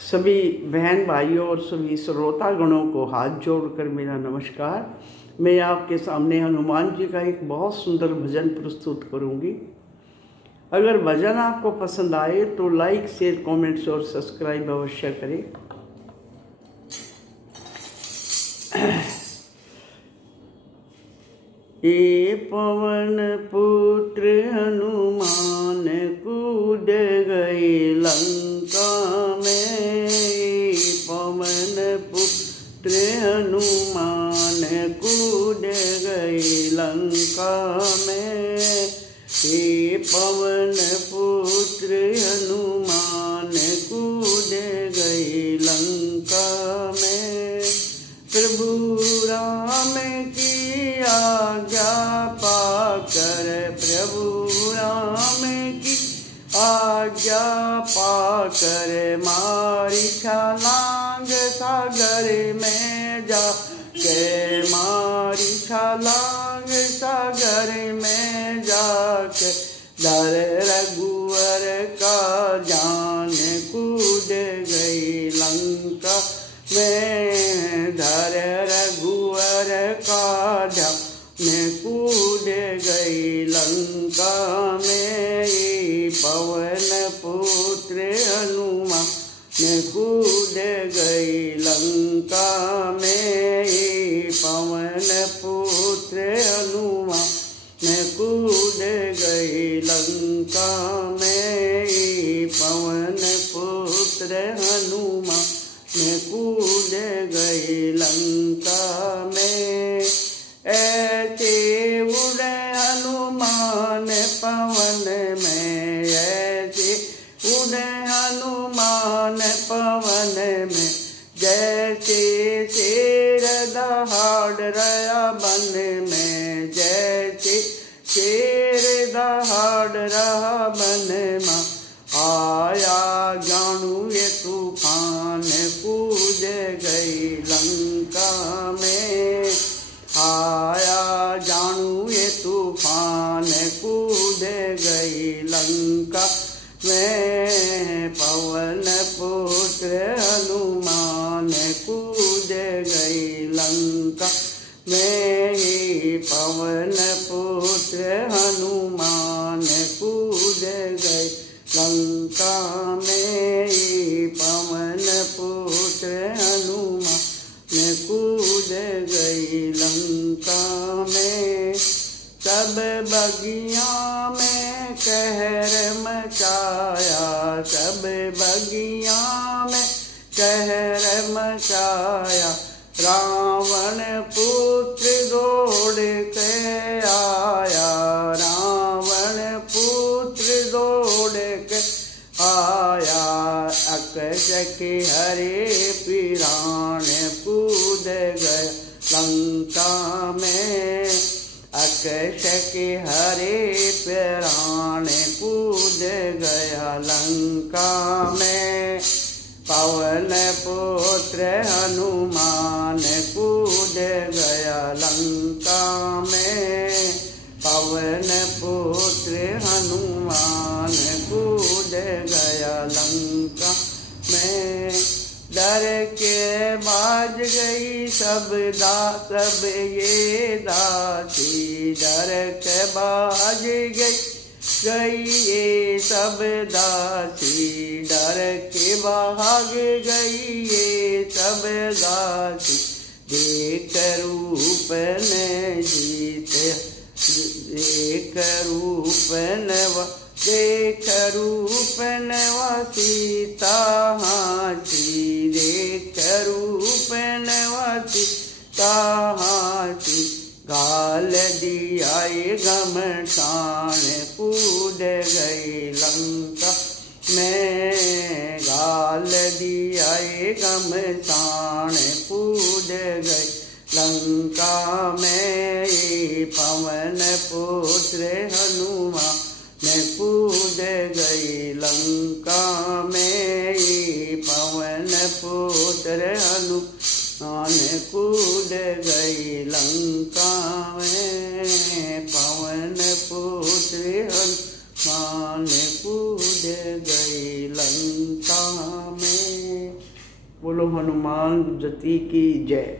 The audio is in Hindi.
सभी बहन भाइयों और सभी श्रोतागणों को हाथ जोड़कर मेरा नमस्कार। मैं आपके सामने हनुमान जी का एक बहुत सुंदर भजन प्रस्तुत करूंगी। अगर भजन आपको पसंद आए तो लाइक, शेयर, कमेंट्स और सब्सक्राइब अवश्य करें। ये पवन पुत्र हनुमान कूद गए लंका में। पवन पुत्र हनुमान कूद गए लंका में। ये पवन पुत्र हनुमान कूद गए लंका में। प्रभु राम की आज्ञा पाकर, प्रभु राम की आज्ञा पाकर मारी छलांग सागर में जा के, मारी छलांग सागर में जाके धर रघुवर का जान कूद गई लंका में। धर रघुवर का जान कूद गई लंका में। पवन पुत्र हनुमान कूद गई लंका में। पवन पुत्र हनुमान कूद गई लंका में। पवन पुत्र हनुमान कूद गई लंका में। ऐसे उड़े हनुमान पवन में, ऐसे उड़े हनुमान पवन में। जैसे शेर दहाड़ रहा बन में, जैसे शेर दहाड़ रहा बन में। आया जानू ये तूफान कूद गई लंका में। आया जानू ये तूफान कूद गई लंका में। पवन पुत्र हनुमान कूद गई लंका में। पवन पुत्र हनुमान कूद गई लंका में। पवन पुत्र हनुमान कूद गई लंका में। सब बगिया में कहर मचाया, सब बगिया में कहर मचाया। रावण पुत्र दौड़ के आया, रावण पुत्र दौड़ के आया। अकशक हरे पिराण कूद गए लंका में। अकशक हरे पिराण कूद गया लंका में। पवन पुत्र हनुमान कूद गया लंका में। पवन पुत्र हनुमान कूद गया लंका में। डर के बाज गई सब ये दासी, डर के बाज गई ये सब दासी। डर के भाग गई ये सब दासी। देख रूप ने जीते, देख रूप नवा, देख रूप नवा सीता हाथी। देख रूप नवा सीता हाथी। गाल दिया घमसान कूद गई लंका में। गाल दिया घमसान कूद गई लंका में। पवन पुत्र हनुमान कूद गई लंका में। पवन पुत्र हनुमान कूद गई लंका में। पवन पुत्र हनुमान कूद गई लंका में। बोलो हनुमान ज्योति की जय।